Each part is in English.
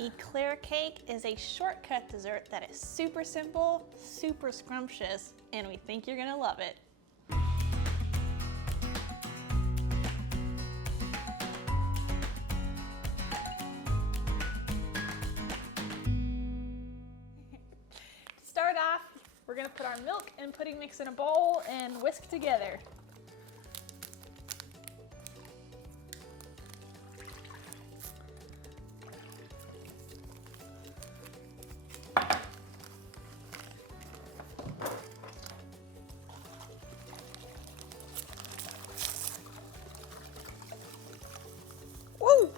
Eclair cake is a shortcut dessert that is super simple, super scrumptious, and we think you're gonna love it. To start off, we're gonna put our milk and pudding mix in a bowl and whisk together. Woo!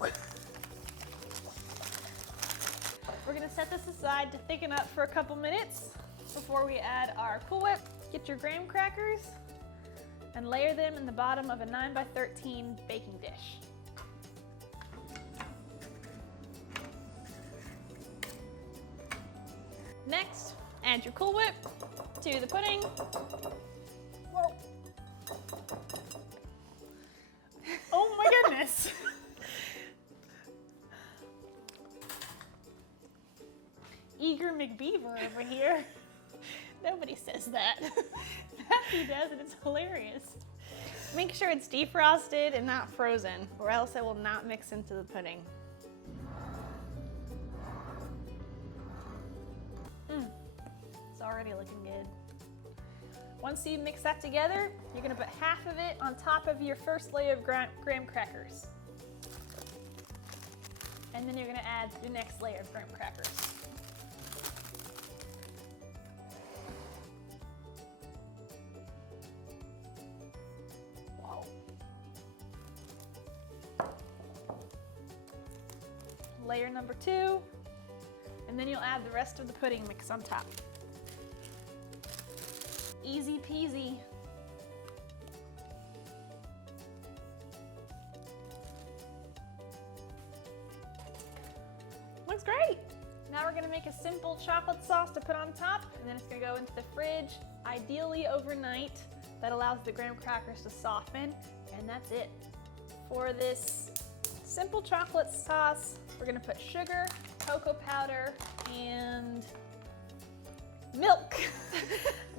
We're gonna set this aside to thicken up for a couple minutes before we add our Cool Whip. Get your graham crackers and layer them in the bottom of a 9x13 baking dish. Next, add your Cool Whip to the pudding. Whoa. Oh my goodness. Eager McBeaver over here. Nobody says that. Matthew does, and it's hilarious. Make sure it's defrosted and not frozen, or else it will not mix into the pudding. It's already looking good. Once you mix that together, you're gonna put half of it on top of your first layer of graham crackers. And then you're gonna add your next layer of graham crackers. Layer number 2, and then you'll add the rest of the pudding mix on top. Easy peasy. Looks great. Now we're gonna make a simple chocolate sauce to put on top, and then it's gonna go into the fridge, ideally overnight. That allows the graham crackers to soften, and that's it. For this simple chocolate sauce, we're gonna put sugar, cocoa powder, and milk.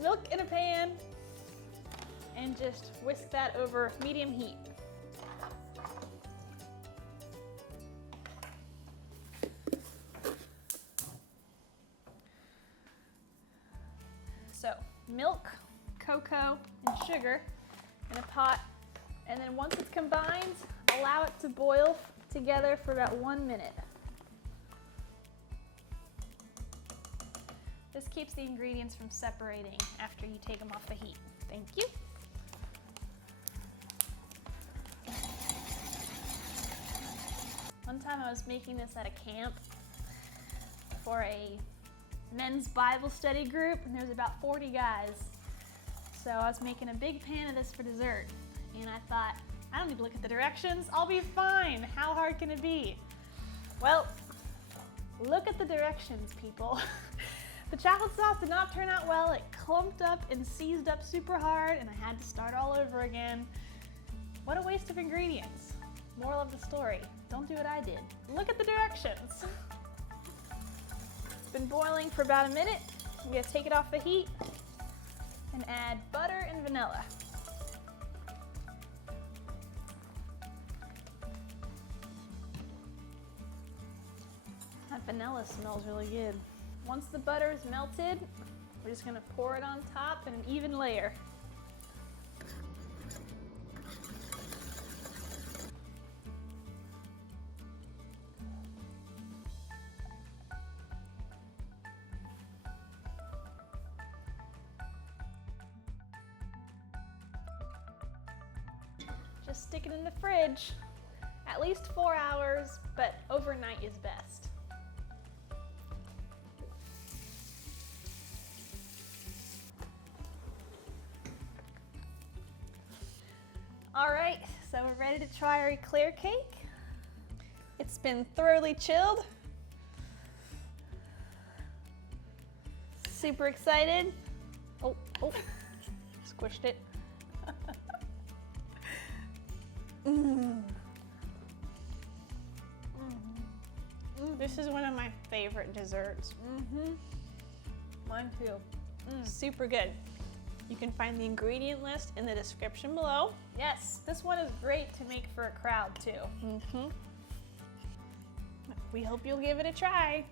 Milk in a pan, and just whisk that over medium heat. So, milk, cocoa, and sugar in a pot, and then once it's combined, allow it to boil together for about 1 minute. This keeps the ingredients from separating after you take them off the heat. Thank you. One time I was making this at a camp for a men's Bible study group, and there was about 40 guys. So I was making a big pan of this for dessert, and I thought, I don't need to look at the directions, I'll be fine. How hard can it be? Well, look at the directions, people. The chocolate sauce did not turn out well. It clumped up and seized up super hard, and I had to start all over again. What a waste of ingredients. Moral of the story, don't do what I did. Look at the directions. It's been boiling for about a minute. I'm gonna take it off the heat and add butter and vanilla. That vanilla smells really good. Once the butter is melted, we're just gonna pour it on top in an even layer. Just stick it in the fridge, at least 4 hours, but overnight is best. All right, so we're ready to try our eclair cake. It's been thoroughly chilled. Super excited. Oh, squished it. This is one of my favorite desserts. Mine too. Super good. You can find the ingredient list in the description below. Yes, this one is great to make for a crowd too. We hope you'll give it a try.